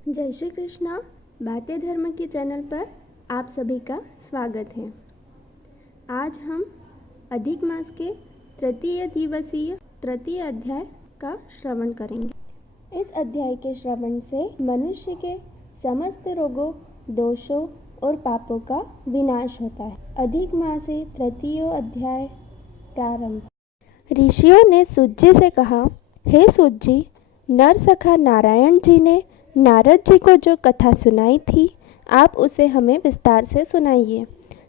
जय श्री कृष्णा। बातें धर्म के चैनल पर आप सभी का स्वागत है। आज हम अधिक मास के तृतीय अध्याय का श्रवण करेंगे। इस अध्याय के श्रवण से मनुष्य के समस्त रोगों, दोषों और पापों का विनाश होता है। अधिक मास से तृतीय अध्याय प्रारंभ। ऋषियों ने सूत जी से कहा, हे सूत जी, नरसखा नारायण जी ने नारद जी को जो कथा सुनाई थी, आप उसे हमें विस्तार से सुनाइए।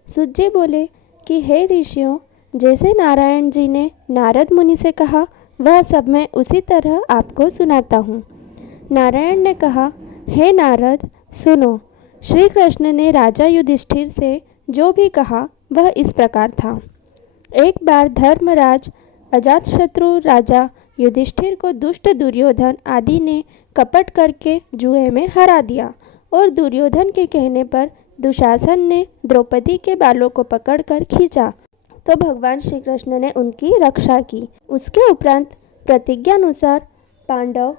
सूत जी बोले कि हे ऋषियों, जैसे नारायण जी ने नारद मुनि से कहा, वह सब मैं उसी तरह आपको सुनाता हूँ। नारायण ने कहा, हे नारद, सुनो। श्री कृष्ण ने राजा युधिष्ठिर से जो भी कहा वह इस प्रकार था। एक बार धर्मराज अजातशत्रु राजा युधिष्ठिर को दुष्ट दुर्योधन आदि ने कपट करके जुए में हरा दिया और दुर्योधन के कहने पर दुशासन ने द्रौपदी के बालों को पकड़कर खींचा तो भगवान श्री कृष्ण ने उनकी रक्षा की। उसके उपरांत प्रतिज्ञानुसार पांडव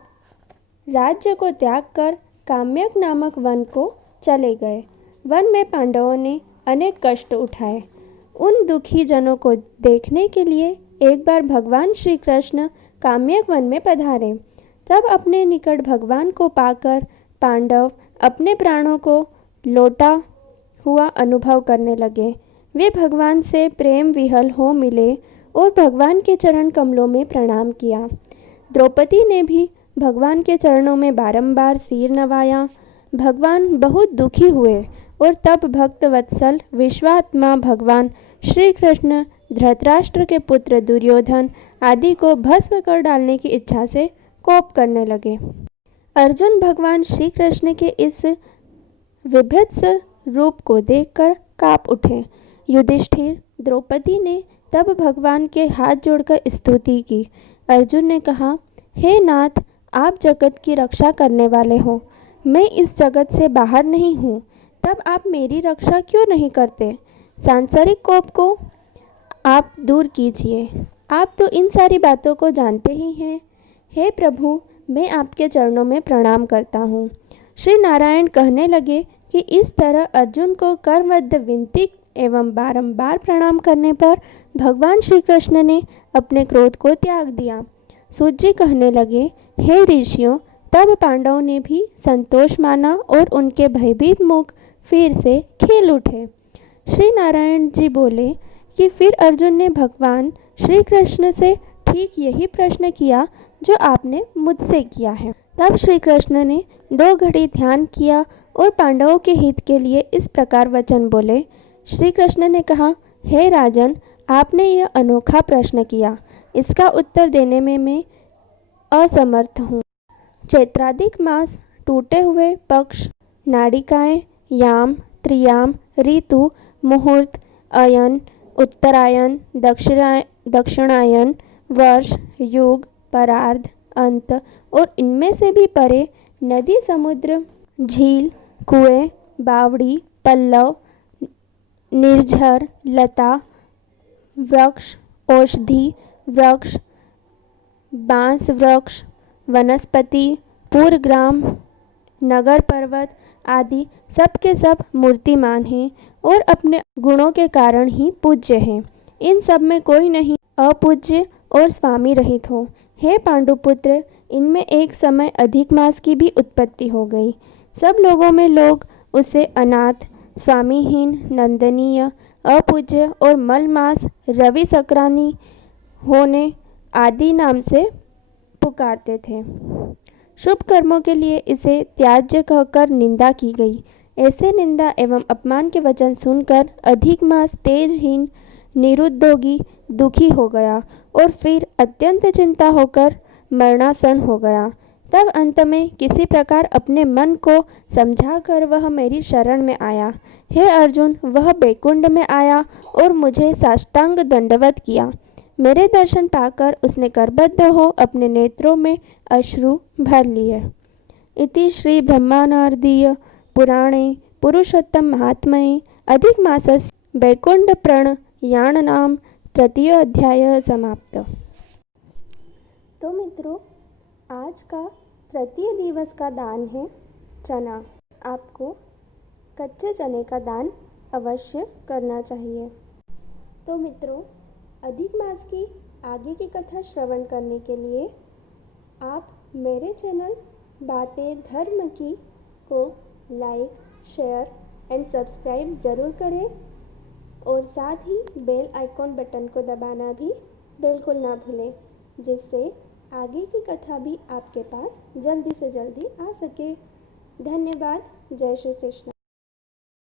राज्य को त्याग कर काम्यक नामक वन को चले गए। वन में पांडवों ने अनेक कष्ट उठाए। उन दुखी जनों को देखने के लिए एक बार भगवान श्री कृष्ण काम्यक वन में पधारे। तब अपने निकट भगवान को पाकर पांडव अपने प्राणों को लौटा हुआ अनुभव करने लगे। वे भगवान से प्रेम विहल हो मिले और भगवान के चरण कमलों में प्रणाम किया। द्रौपदी ने भी भगवान के चरणों में बारंबार सिर नवाया। भगवान बहुत दुखी हुए और तब भक्त वत्सल विश्वात्मा भगवान श्री कृष्ण धृतराष्ट्र के पुत्र दुर्योधन आदि को भस्म कर डालने की इच्छा से कोप करने लगे। अर्जुन भगवान श्री कृष्ण के इस विभत्स रूप को देखकर कांप उठे। युधिष्ठिर, द्रौपदी ने तब भगवान के हाथ जोड़कर स्तुति की। अर्जुन ने कहा, हे नाथ, आप जगत की रक्षा करने वाले हो। मैं इस जगत से बाहर नहीं हूँ, तब आप मेरी रक्षा क्यों नहीं करते? सांसारिक कोप को आप दूर कीजिए। आप तो इन सारी बातों को जानते ही हैं। हे प्रभु, मैं आपके चरणों में प्रणाम करता हूँ। श्री नारायण कहने लगे कि इस तरह अर्जुन को करबद्ध विनती एवं बारंबार प्रणाम करने पर भगवान श्री कृष्ण ने अपने क्रोध को त्याग दिया। सूत जी कहने लगे, हे ऋषियों, तब पांडवों ने भी संतोष माना और उनके भयभीत मुख फिर से खिल उठे। श्री नारायण जी बोले कि फिर अर्जुन ने भगवान श्री कृष्ण से ठीक यही प्रश्न किया जो आपने मुझसे किया है। तब श्री कृष्ण ने 2 घड़ी ध्यान किया और पांडवों के हित के लिए इस प्रकार वचन बोले। श्री कृष्ण ने कहा, हे राजन, आपने यह अनोखा प्रश्न किया, इसका उत्तर देने में मैं असमर्थ हूँ। चैत्रादिक मास, टूटे हुए पक्ष, नाड़िकाएं, याम, त्रियाम, ऋतु, मुहूर्त, अयन, उत्तरायण, दक्षिणायन, वर्ष, युग, परार्ध, अंत और इनमें से भी परे नदी, समुद्र, झील, कुएं, बावड़ी, पल्लव, निर्झर, लता, वृक्ष, औषधि वृक्ष, बांस वृक्ष, वनस्पति, पूरग्राम, नगर, पर्वत आदि सब के सब मूर्तिमान हैं और अपने गुणों के कारण ही पूज्य हैं। इन सब में कोई नहीं अपूज्य और स्वामी रहित हो। हे पांडुपुत्र, इनमें एक समय अधिक मास की भी उत्पत्ति हो गई। सब लोगों में लोग उसे अनाथ, स्वामीहीन, नंदनीय, अपूज्य और मलमास, रवि सक्रानी होने आदि नाम से पुकारते थे। शुभ कर्मों के लिए इसे त्याज्य कहकर निंदा की गई। ऐसे निंदा एवं अपमान के वचन सुनकर अधिक मास तेजहीन, निरुद्योगी, दुखी हो गया और फिर अत्यंत चिंता होकर मरणासन हो गया। तब अंत में किसी प्रकार अपने मन को समझाकर वह मेरी शरण में आया। हे अर्जुन, वह बैकुंठ में आया और मुझे साष्टांग दंडवत किया। मेरे दर्शन पाकर उसने करबद्ध हो अपने नेत्रों में अश्रु भर लिए। इति श्री ब्रह्मानंदीय पुराणे पुरुषोत्तम महात्म्ये अधिक मासस्य बैकुंठ प्रयाणानाम तृतीय अध्याय समाप्त। तो मित्रों, आज का तृतीय दिवस का दान है चना। आपको कच्चे चने का दान अवश्य करना चाहिए। तो मित्रों, अधिक मास की आगे की कथा श्रवण करने के लिए आप मेरे चैनल बातें धर्म की को लाइक, शेयर एंड सब्सक्राइब ज़रूर करें और साथ ही बेल आइकॉन बटन को दबाना भी बिल्कुल ना भूलें, जिससे आगे की कथा भी आपके पास जल्दी से जल्दी आ सके। धन्यवाद। जय श्री कृष्ण।